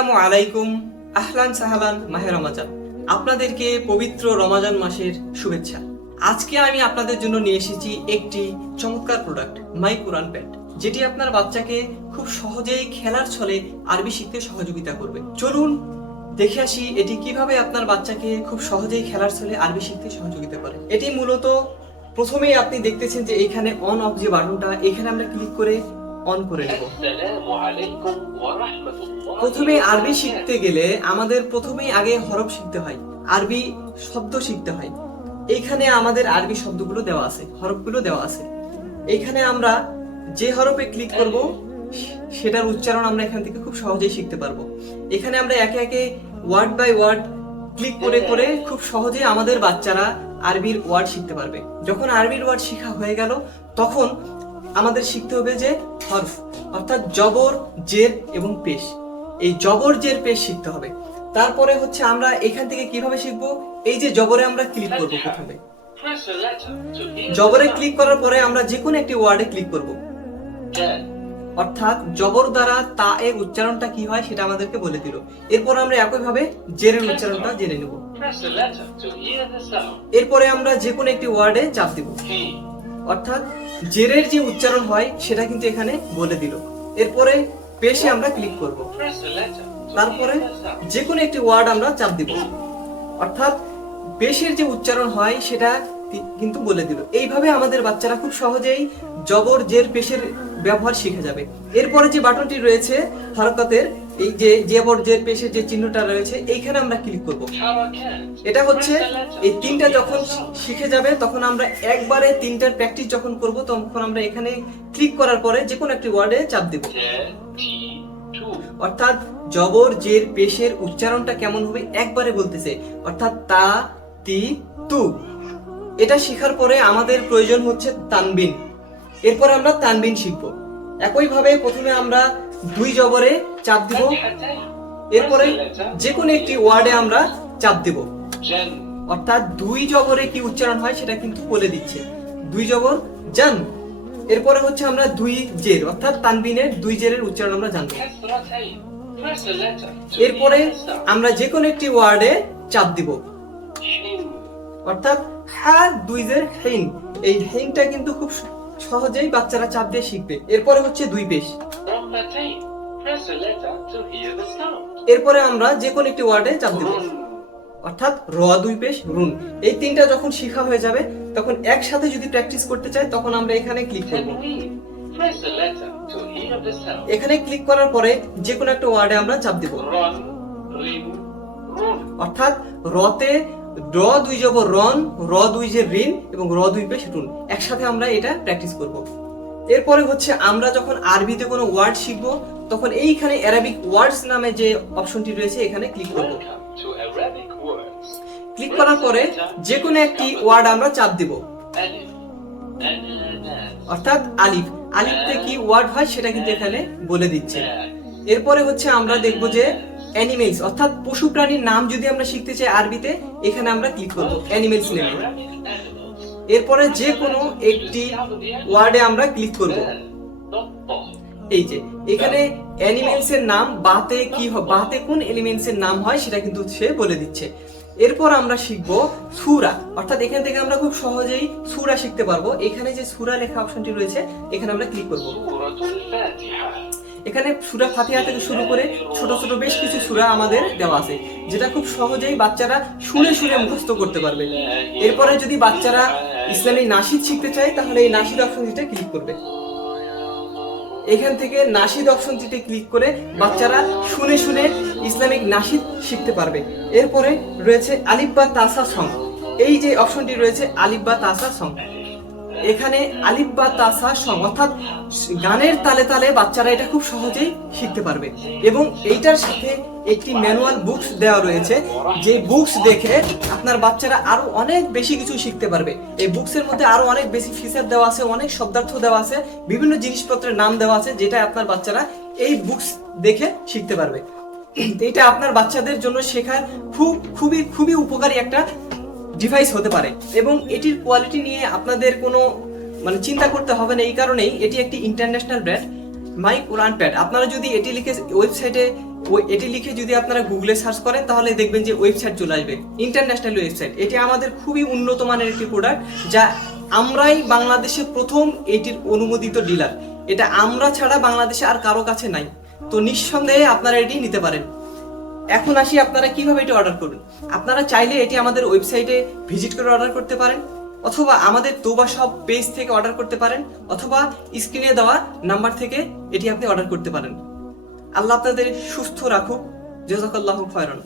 আসসালামু আলাইকুম, আহলান সাহলান মাহে রমাজান। আপনাদেরকে পবিত্র রমাজান মাসের শুভেচ্ছা। আজকে আমি আপনাদের জন্য নিয়ে এসেছি একটি চমৎকার প্রোডাক্ট, মাই কোরআন প্যাড, যেটি আপনার বাচ্চাকে খুব সহজেই খেলার ছলে আরবি শিখতে সহযোগিতা করবে। চলুন দেখে আসি এটি কিভাবে আপনার বাচ্চাকে খুব সহজেই খেলার ছলে আরবি শিখতে সহযোগিতা করে। এটি মূলত প্রথমেই আপনি দেখতেছেন যে এখানে অন অফ যে বাটনটা, এখানে আমরা ক্লিক করে অন করে নেব। প্রথমে আরবি শিখতে গেলে আমাদের প্রথমেই আগে হরফ শিখতে হয়, আরবি শব্দ শিখতে হয়। এইখানে আমাদের আরবি শব্দগুলো দেওয়া আছে, হরফগুলো দেওয়া আছে। এইখানে আমরা যে হরফে ক্লিক করব সেটার উচ্চারণ আমরা এখান থেকে খুব সহজেই শিখতে পারবো। এখানে আমরা একে একে ওয়ার্ড বাই ওয়ার্ড ক্লিক করে করে খুব সহজে আমাদের বাচ্চারা আরবির ওয়ার্ড শিখতে পারবে। যখন আরবির ওয়ার্ড শেখা হয়ে গেল, তখন আমাদের শিখতে হবে যে হরফ, অর্থাৎ জবর, জের এবং পেশ। এই জবর, জের, পেশ শিখতে হবে। তারপরে হচ্ছে আমরা এখান থেকে কিভাবে শিখবো, এই যে জবরে আমরা ক্লিক করব। প্রথমে জবরে ক্লিক করার পরে আমরা যে কোনো একটি ওয়ার্ডে ক্লিক করব, অর্থাৎ জবর দ্বারা তা এর উচ্চারণটা কি হয় সেটা আমাদেরকে বলে দিল। এরপর আমরা একইভাবে জেরের উচ্চারণটা জেনে নেব। এরপরে আমরা যে কোনো একটি ওয়ার্ডে চাপ দিব, অর্থাৎ জেরের যে উচ্চারণ হয় সেটা কিন্তু এখানে বলে দিল। এরপরে পেশে আমরা ক্লিক করব, তারপরে যে কোনো একটি ওয়ার্ড আমরা চাপ দিব, অর্থাৎ পেশের যে উচ্চারণ হয় সেটা কিন্তু বলে দিল। এইভাবে আমাদের বাচ্চারা খুব সহজেই জবর, জের, পেশের ব্যবহার শিখে যাবে। এরপরে যে বাটনটি রয়েছে হরকতের, এই যে জবর, জের, পেশের যে চিহ্নটা রয়েছে, এইখানে আমরা ক্লিক করব। এটা হচ্ছে এই তিনটা যখন শিখে যাবে তখন আমরা একবারে তিনটার প্র্যাকটিস যখন করব, তখন আমরা এখানে ক্লিক করার পরে যে কোনো একটি ওয়ার্ডে চাপ দেব। অর্থাৎ জবর, জের, পেশের উচ্চারণটা কেমন হবে একবারে বলতেছে, অর্থাৎ তা, তি, তু। এটা শেখার পরে আমাদের প্রয়োজন হচ্ছে তানবিন। এরপর আমরা তানবিন শিখব। একইভাবে প্রথমে আমরা দুই জবরে চাপ দিব, এরপরে যে কোনো একটি ওয়ার্ডে আমরা চাপ দিব, অর্থাৎ দুই জবরে কি উচ্চারণ হয় সেটা কিন্তু বলে দিচ্ছে। দুই জবর জান। এরপরে হচ্ছে আমরা দুই জের, অর্থাৎ তানবিনের দুই জেরের উচ্চারণ আমরা জানবো। এরপরে আমরা যে কোনো একটি ওয়ার্ডে চাপ দিব, অর্থাৎ হা দুই জের হিন। এই হিনটা কিন্তু খুব সহজেই বাচ্চারা চাপ দিয়ে শিখবে। এরপরে হচ্ছে দুই পেশ। এরপরে আমরা যে কোনো একটি ওয়ার্ডে চাপ দিব, অর্থাৎ র দুই পেশ রুন। এই তিনটা যখন শিখা হয়ে যাবে তখন একসাথে যদি প্র্যাকটিস করতে চাই তখন আমরা এখানে ক্লিক করব। এখানে ক্লিক করার পরে যে কোনো একটা ওয়ার্ডে আমরা চাপ দিব, অর্থাৎ রতে র দুই জবর রন, র দুই জের রিন এবং র দুই পেশ রুন। একসাথে আমরা এটা প্র্যাকটিস করব। এরপরে হচ্ছে আমরা যখন আরবিতে কোনো ওয়ার্ড শিখব তখন এইখানে অ্যারাবিক ওয়ার্ডস নামে যে অপশনটি রয়েছে এখানে ক্লিক করব। ক্লিক করার পরে যে কোনো একটি ওয়ার্ড আমরা চাপ দিব, অর্থাৎ আলিফ। আলিফতে কি ওয়ার্ড হয় সেটা কিন্তু এখানে বলে দিচ্ছে। এরপরে হচ্ছে আমরা দেখব যে অ্যানিমেলস, অর্থাৎ পশু প্রাণীর নাম যদি আমরা শিখতে চাই আরবিতে, এখানে আমরা ক্লিক করব অ্যানিমেলস নেমে। এরপরে যে কোনো একটি ওয়ার্ডে আমরা ক্লিক করব। এই যে এখানে অ্যানিমেলস এর নাম বাতে কি হয়, বাতে কোন এলিমেন্টস এর নাম হয় সেটা কিন্তু সে বলে দিচ্ছে। এরপর আমরা শিখবো সূরা, অর্থাৎ এখান থেকে আমরা খুব সহজেই সূরা শিখতে পারবো। এখানে যে সূরা লেখা অপশনটি রয়েছে এখানে আমরা ক্লিক করব। এখানে সূরা ফাতিহা থেকে শুরু করে ছোট ছোট বেশ কিছু সূরা আমাদের দেওয়া আছে, যেটা খুব সহজেই বাচ্চারা শুনে শুনে মুখস্থ করতে পারবে। এরপরে যদি বাচ্চারা ইসলামিক নাশিদ শিখতে চায় তাহলে এই নাশিদ অপশনটিতে ক্লিক করবে। এখান থেকে নাশিদ অপশনটিতে ক্লিক করে বাচ্চারা শুনে শুনে ইসলামিক নাশিদ শিখতে পারবে। এরপরে রয়েছে আলিফ বা তাসা সং। এই যে অপশনটি রয়েছে আলিফ বা তাসা সং, এখানে আলিফ বা তাসা সং অর্থাৎ গানের তালে তালে বাচ্চারা এটা খুব সহজেই শিখতে পারবে। এবং এইটার সাথে একটি ম্যানুয়াল বুকস দেওয়া রয়েছে, যে বুকস দেখে আপনার বাচ্চারা আরো অনেক বেশি কিছু শিখতে পারবে। এই বুকসের মধ্যে আরো অনেক বেশি ফিচার দেওয়া আছে, অনেক শব্দার্থ দেওয়া আছে, বিভিন্ন জিনিসপত্রের নাম দেওয়া আছে, যেটা আপনার বাচ্চারা এই বুকস দেখে শিখতে পারবে। এটা আপনার বাচ্চাদের জন্য শেখার খুবই উপকারী একটা ডিভাইস হতে পারে। এবং এটির কোয়ালিটি নিয়ে আপনাদের কোনো চিন্তা করতে হবে না। এই কারণেই এটি একটি ইন্টারন্যাশনাল ব্র্যান্ড, মাই কোরআন প্যাড। আপনারা যদি এটি লিখে ওয়েবসাইটে এটি লিখে যদি আপনারা গুগলে সার্চ করেন তাহলে দেখবেন যে ওয়েবসাইট চলে আসবে, ইন্টারন্যাশনাল ওয়েবসাইট। এটি আমাদের খুবই উন্নত মানের একটি প্রোডাক্ট, যা আমরাই বাংলাদেশে প্রথম এটির অনুমোদিত ডিলার। এটা আমরা ছাড়া বাংলাদেশে আর কারো কাছে নাই। তো নিঃসন্দেহে আপনারা এটি নিতে পারেন। এখন আসি আপনারা কিভাবে এটি অর্ডার করবেন। আপনারা চাইলে এটি আমাদের ওয়েবসাইটে ভিজিট করে অর্ডার করতে পারেন, অথবা আমাদের তোবা শপ পেজ থেকে অর্ডার করতে পারেন, অথবা স্ক্রিনে দেওয়া নাম্বার থেকে এটি আপনি অর্ডার করতে পারেন। আল্লাহ আপনাদের সুস্থ রাখুক। জাযাকাল্লাহু খায়রান।